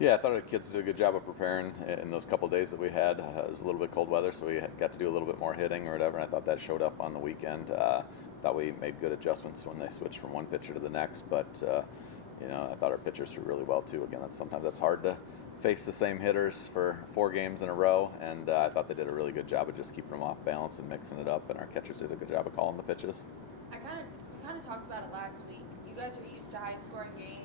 Yeah, I thought our kids did a good job of preparing in those couple days that we had. It was a little bit cold weather, so we got to do a little bit more hitting or whatever, and I thought that showed up on the weekend. Thought we made good adjustments when they switched from one pitcher to the next, but I thought our pitchers threw really well too. Again, sometimes that's hard to face the same hitters for 4 games in a row, and I thought they did a really good job of just keeping them off balance and mixing it up, and our catchers did a good job of calling the pitches. We kind of talked about it last week. You guys are used to high-scoring games,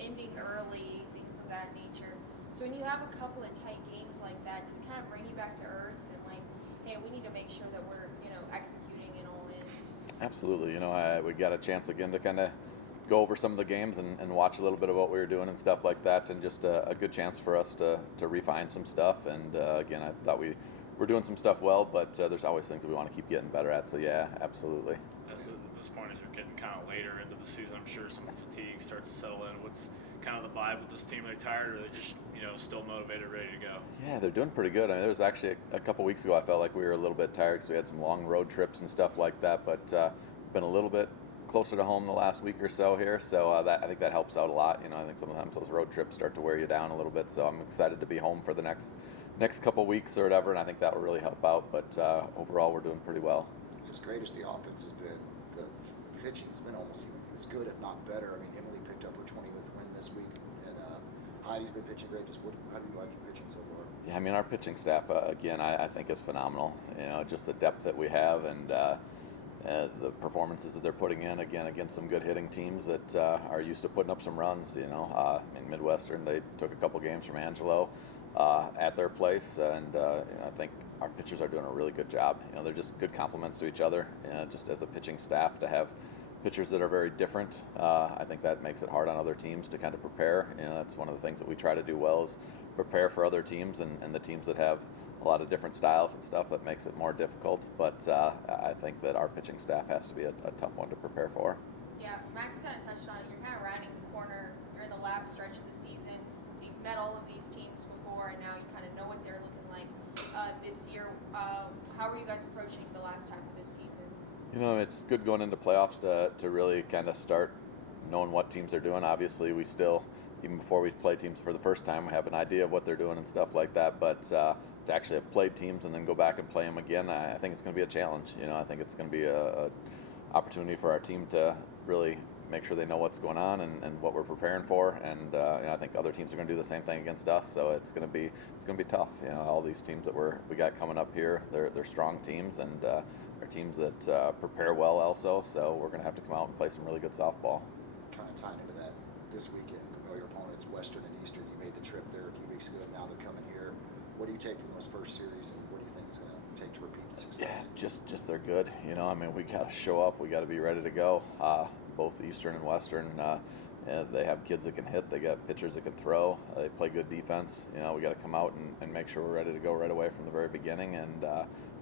ending early, things of that nature. So when you have a couple of tight games like that, does it kind of bring you back to earth and like, hey, we need to make sure that we're executing in all ends? Absolutely. We got a chance again to kind of go over some of the games and watch a little bit of what we were doing and stuff like that, and just a good chance for us to refine some stuff. And again, I thought we were doing some stuff well, but there's always things that we want to keep getting better at. So yeah, absolutely. At this point, as you're getting kind of later into the season, I'm sure some fatigue starts to settle in. What's kind of the vibe with this team? Are they tired, or are they just still motivated, ready to go? Yeah, they're doing pretty good. I mean, there was actually a couple weeks ago I felt like we were a little bit tired because we had some long road trips and stuff like that, but been a little bit closer to home the last week or so here, so I think that helps out a lot. I think sometimes those road trips start to wear you down a little bit, so I'm excited to be home for the next couple weeks or whatever, and I think that will really help out. But overall, we're doing pretty well. As great as the offense has been, the pitching's been almost even as good, if not better. I mean, Emily picked up her 20th win this week, and Heidi's been pitching great. How do you like your pitching so far? Yeah, I mean, our pitching staff, again, I think is phenomenal. Just the depth that we have, and the performances that they're putting in, again, against some good hitting teams that are used to putting up some runs. In Midwestern, they took a couple games from Angelo at their place, and I think our pitchers are doing a really good job. They're just good complements to each other, just as a pitching staff to have pitchers that are very different. I think that makes it hard on other teams to kind of prepare. That's one of the things that we try to do well, is prepare for other teams and the teams that have a lot of different styles and stuff. That makes it more difficult. But I think that our pitching staff has to be a tough one to prepare for. Yeah, Max kind of touched on it. You're kind of rounding the corner. You're in the last stretch of the season. So you've met all of these teams before, and now you kind of know what they're looking like this year. How are you guys approaching the last half of this season? It's good going into playoffs to really kind of start knowing what teams are doing. Obviously, we still, even before we play teams for the first time, we have an idea of what they're doing and stuff like that. But to actually have played teams and then go back and play them again, I think it's going to be a challenge. I think it's going to be a opportunity for our team to really make sure they know what's going on and what we're preparing for. And I think other teams are going to do the same thing against us. So it's going to be tough. All these teams that we got coming up here, they're strong teams, and they're teams that prepare well also. So we're going to have to come out and play some really good softball. Kind of tying into that, this weekend, familiar opponents, Western and Eastern. You made the trip there a few weeks ago. Now they're coming here. What do you take from those first series, and what do you think it's going to take to repeat the success? Yeah, just they're good. We got to show up. We got to be ready to go. Both Eastern and Western, they have kids that can hit. They got pitchers that can throw. They play good defense. We got to come out and make sure we're ready to go right away from the very beginning, and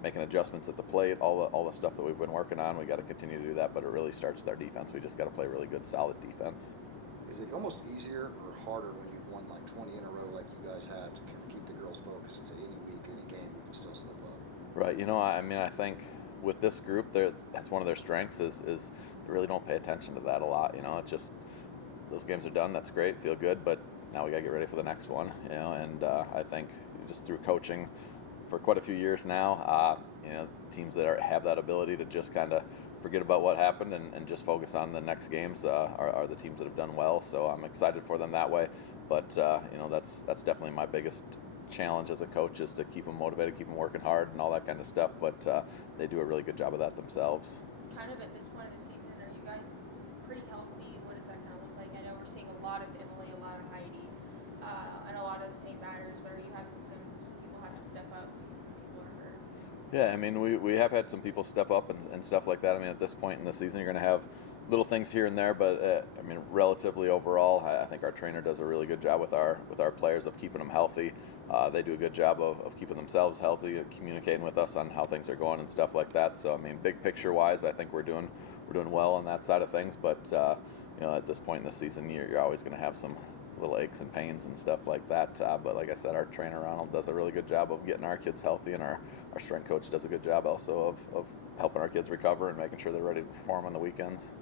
making adjustments at the plate. All the stuff that we've been working on, we got to continue to do that. But it really starts with our defense. We just got to play really good, solid defense. Is it almost easier or harder when you've won like 20 in a row like you guys have to keep the girls focused and say any week, any game, we can still slip up? Right. I think with this group, that's one of their strengths is they really don't pay attention to that a lot. It's just those games are done. That's great. Feel good. But now we got to get ready for the next one. And I think just through coaching for quite a few years now, teams that have that ability to just kind of forget about what happened and just focus on the next games are the teams that have done well. So I'm excited for them that way. But that's definitely my biggest challenge as a coach, is to keep them motivated, keep them working hard, and all that kind of stuff. But they do a really good job of that themselves. Kind of at this point of the season, are you guys pretty healthy? What does that kind of look like? I know we're seeing a lot of Emily, a lot of Heidi, and a lot of the same batters. But are you having some people have to step up because some people are hurt? Yeah, we have had some people step up and stuff like that. At this point in the season, you're going to have little things here and there, but relatively overall, I think our trainer does a really good job with our players of keeping them healthy. They do a good job of keeping themselves healthy, communicating with us on how things are going and stuff like that. So big picture wise, I think we're doing well on that side of things. But at this point in the season, you're always going to have some little aches and pains and stuff like that. But like I said, our trainer Ronald does a really good job of getting our kids healthy, and our strength coach does a good job also of helping our kids recover and making sure they're ready to perform on the weekends.